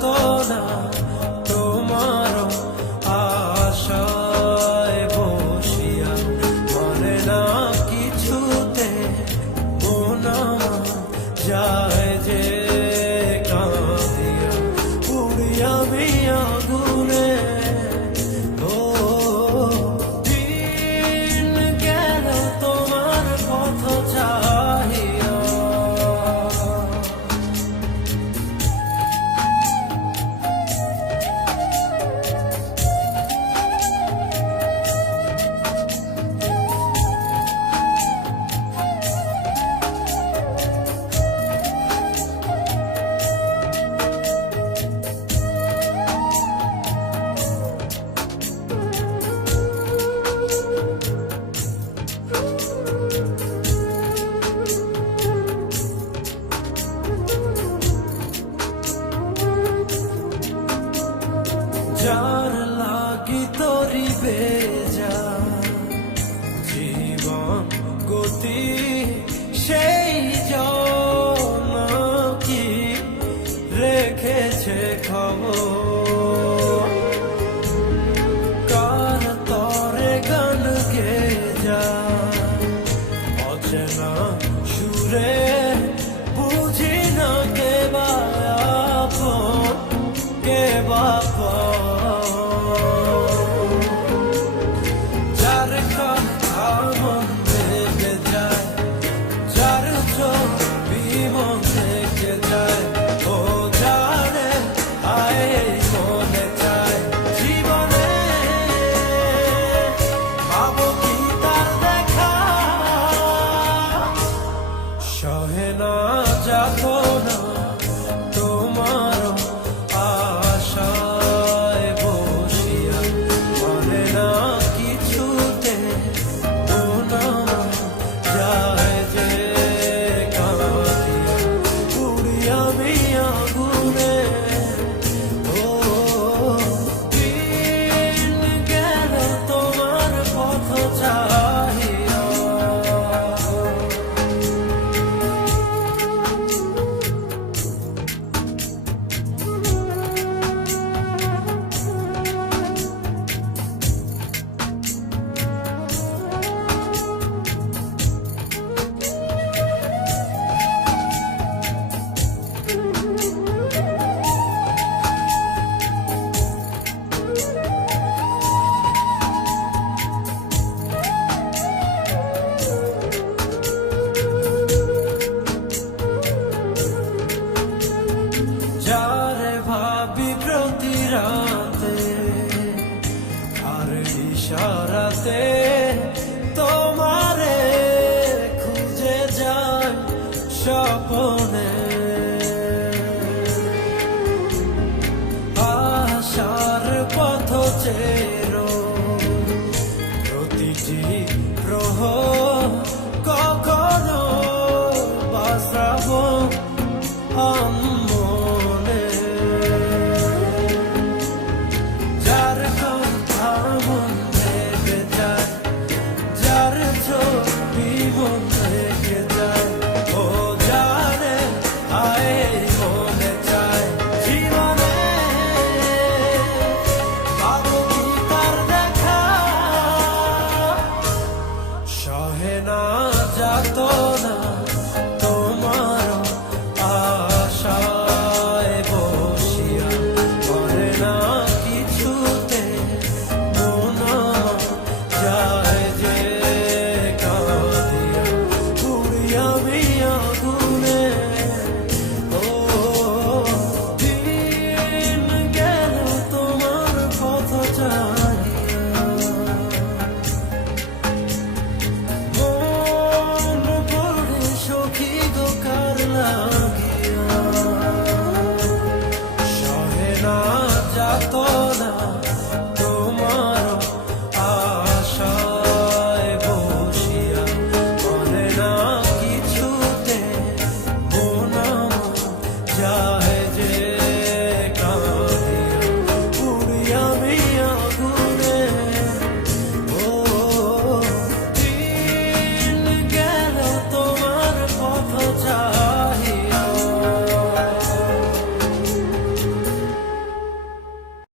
যাতো না তোমার আশায় বসিয়া, মনে না কিছুতে মন আমার যায় যে কাঁদিয়া, উড়িয়া আমি আগুনে। ও দিন গেল তোমার পথ চাহিয়া, যার লাগি তোরি বেজা জীবন গতি, সেই জন কি রেখেছে খবর, কার তরে গান গে যা অচেনা সুরে, বুঝি না কে বা আপন কে বাপা। যার কথা মন থেকে যায়, যার ছবি মন থেকে যায়, ও জানে আয় মনে চায় জীবনে পাবো কি তার দেখা, সহে না যাতো না তোমার আশায় বসিয়া, মনে না কিছুতে মন আমার যায় যে কাঁদিয়া, উড়িয়া আমি আগুনে। ও দিন গেল তোমার পথ চাহিয়া। যারে ভাবি প্রতি রাতে আর ইশারাতে,